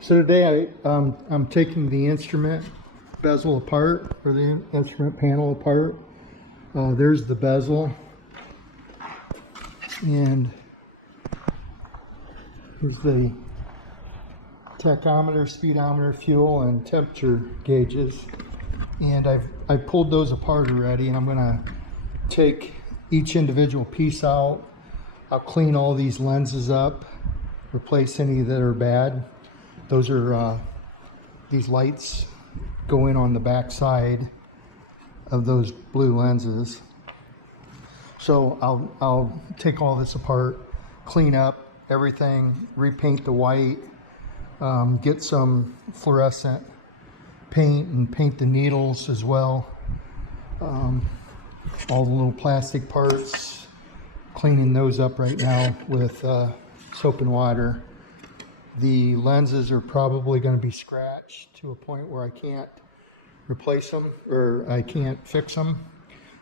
So today I'm taking the instrument bezel apart, or the instrument panel apart. There's the bezel, and here's the tachometer, speedometer, fuel, and temperature gauges. And I've pulled those apart already, and I'm gonna take each individual piece out. I'll clean all these lenses up, replace any that are bad. Those are these lights go in on the back side of those blue lenses. So I'll take all this apart, clean up everything, repaint the white, get some fluorescent paint and paint the needles as well. All the little plastic parts, cleaning those up right now with soap and water. The lenses are probably going to be scratched to a point where I can't replace them, or I can't fix them.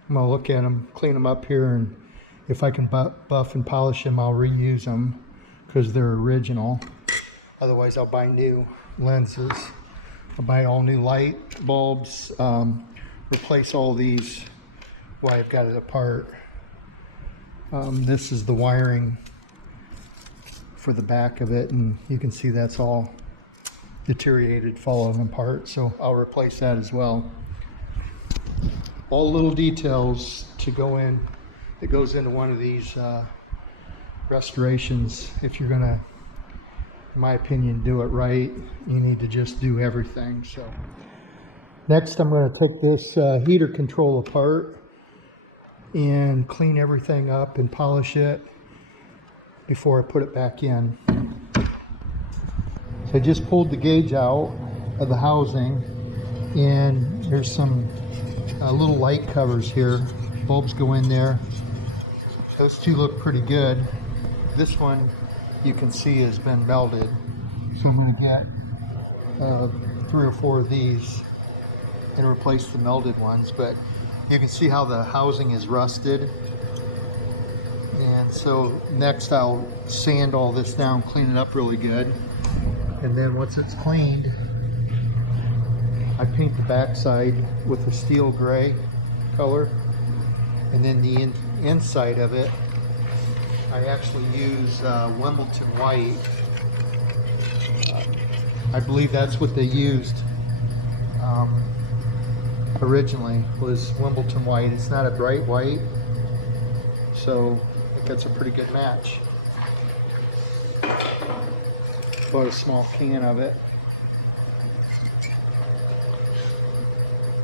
I'm going to look at them, clean them up here, and if I can buff and polish them, I'll reuse them because they're original. Otherwise, I'll buy new lenses. I'll buy all new light bulbs, replace all these while I've got it apart. This is the wiring for the back of it, and you can see that's all deteriorated, falling apart, so I'll replace that as well. All little details to go in, it goes into one of these restorations. If you're gonna, in my opinion, do it right, you need to just do everything. So next I'm going to take this heater control apart and clean everything up and polish it before I put it back in. So I just pulled the gauge out of the housing, and there's some little light covers here. Bulbs go in there. Those two look pretty good. This one you can see has been melted, so I'm going to get 3 or 4 of these and replace the melted ones. But you can see how the housing is rusted. And so next I'll sand all this down, clean it up really good, and then once it's cleaned, I paint the backside with a steel gray color, and then the inside of it I actually use Wimbledon white. I believe that's what they used originally, was Wimbledon white. It's not a bright white, so I think that's a pretty good match. Bought a small can of it.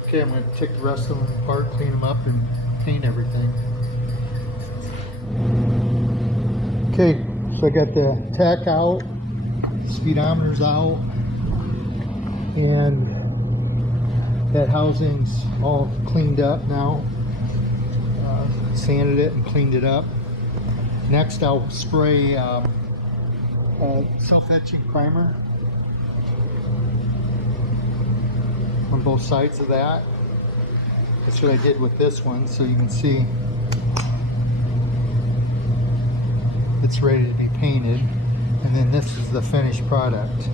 Okay, I'm going to take the rest of them apart, clean them up, and paint everything. Okay, so I got the tack out, speedometer's out, and that housing's all cleaned up now. Sanded it and cleaned it up. Next I'll spray self-etching primer on both sides of that. That's what I did with this one, so you can see it's ready to be painted. And then this is the finished product.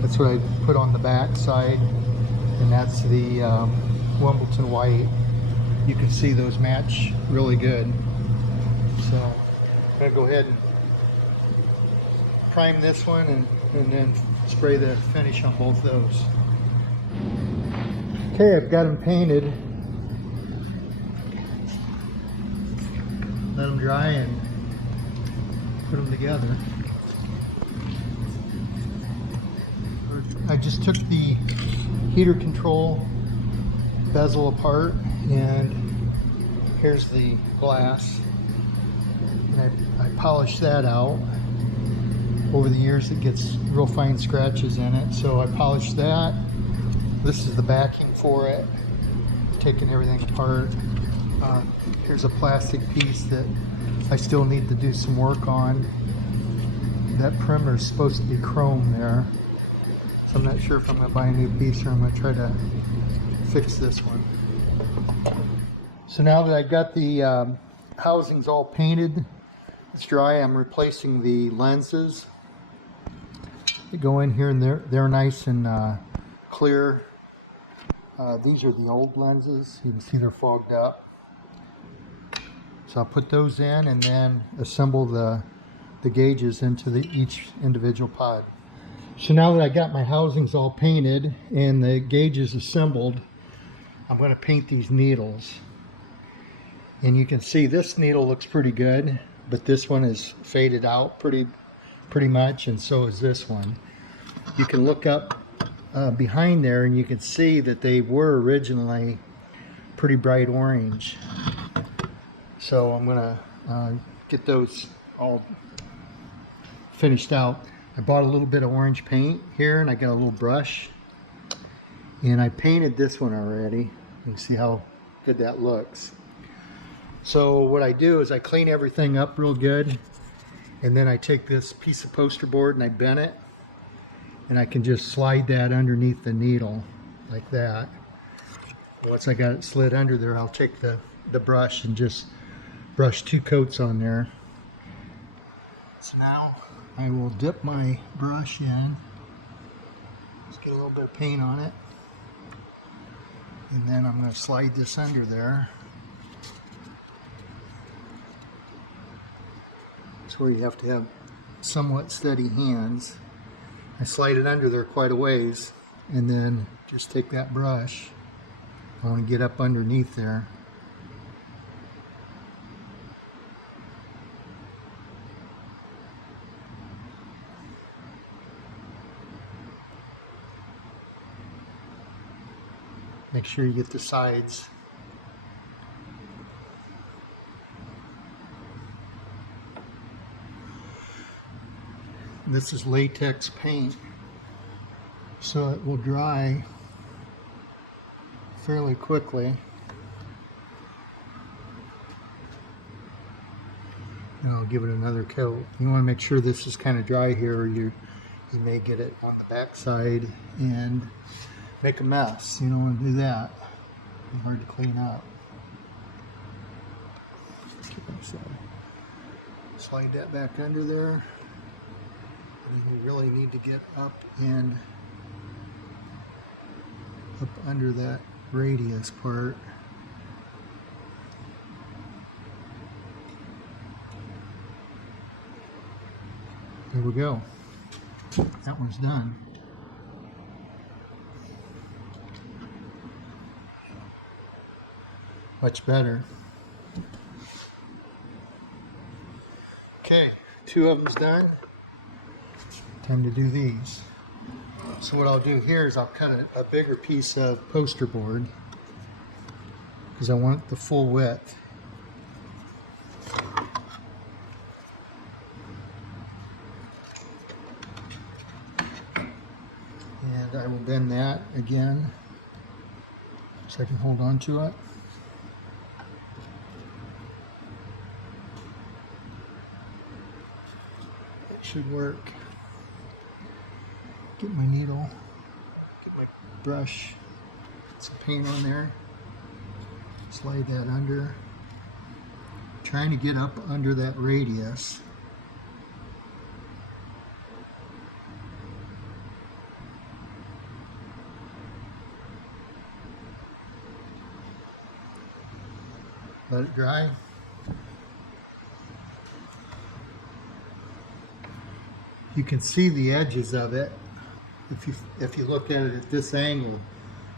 That's what I put on the back side, and that's the Wimbledon white. You can see those match really good. So I'm going to go ahead and prime this one and then spray the finish on both those. Okay, I've got them painted. Let them dry and put them together. I just took the heater control bezel apart, and here's the glass, and I polished that out. Over the years it gets real fine scratches in it, so I polished that. This is the backing for it, taking everything apart. Here's a plastic piece that I still need to do some work on. That primer is supposed to be chrome there, so I'm not sure if I'm going to buy a new piece or I'm going to try to fix this one. So now that I've got the housings all painted, it's dry, I'm replacing the lenses. go in here and they're nice and clear. These are the old lenses. You can see they're fogged up. So I'll put those in and then assemble the gauges into each individual pod. So now that I got my housings all painted and the gauges assembled, I'm going to paint these needles. And you can see this needle looks pretty good, but this one is faded out pretty much, and so is this one. You can look up behind there and you can see that they were originally pretty bright orange. So I'm going to get those all finished out. I bought a little bit of orange paint here and I got a little brush. And I painted this one already. You can see how good that looks. So what I do is I clean everything up real good, and then I take this piece of poster board and I bend it, and I can just slide that underneath the needle like that. Once I got it slid under there, I'll take the brush and just brush 2 coats on there. So now I will dip my brush in. Just get a little bit of paint on it. And then I'm going to slide this under there. That's where you have to have somewhat steady hands. I slide it under there quite a ways, and then just take that brush. I want to get up underneath there. Make sure you get the sides. This is latex paint, so it will dry fairly quickly. And I'll give it another coat. You want to make sure this is kind of dry here, or you may get it on the back side and make a mess. You don't want to do that. It'll be hard to clean up. So slide that back under there. You really need to get up and up under that radius part. There we go. That one's done. Much better. Okay, 2 of them's done. Time to do these. So what I'll do here is I'll cut a bigger piece of poster board because I want the full width. And I will bend that again so I can hold on to it. It should work. Get my needle, get my brush, get some paint on there, slide that under, trying to get up under that radius. Let it dry. You can see the edges of it. If you look at it at this angle,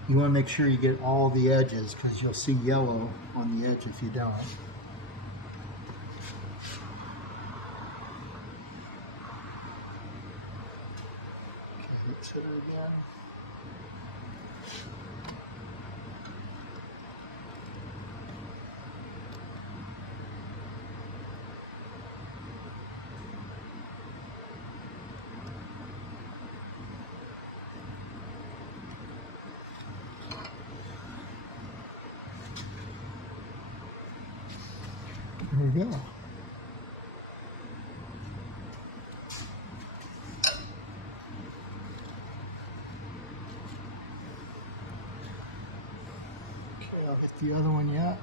you want to make sure you get all the edges because you'll see yellow on the edge if you don't. Okay, let's hit it again. There we go. Okay, I'll hit the other one yet.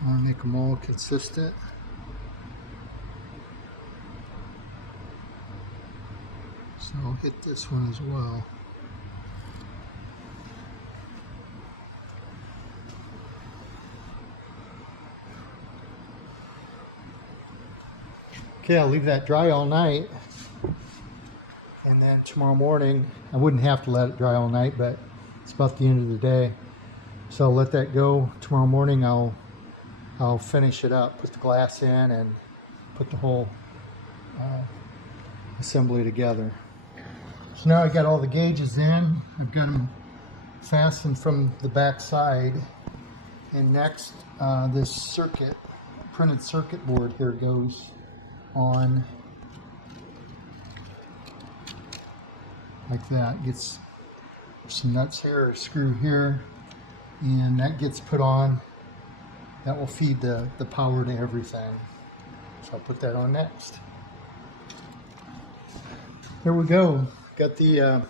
I want to make them all consistent. So I'll hit this one as well. Okay, I'll leave that dry all night. And then tomorrow morning, I wouldn't have to let it dry all night, but it's about the end of the day. So I'll let that go. Tomorrow morning, I'll finish it up, put the glass in, and put the whole assembly together. So now I got all the gauges in. I've got them fastened from the back side. And next, this circuit, printed circuit board here goes on like that. Gets some nuts here, a screw here, and that gets put on. That will feed the power to everything. So I'll put that on next. There we go. Got the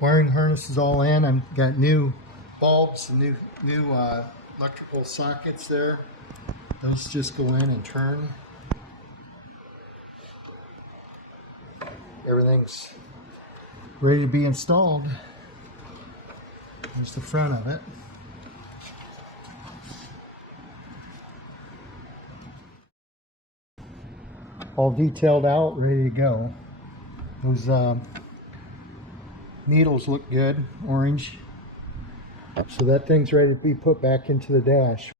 wiring harnesses all in. I've got new bulbs and new electrical sockets there. Those just go in and turn. Everything's ready to be installed. There's the front of it. All detailed out, ready to go. Those needles look good, orange. So that thing's ready to be put back into the dash.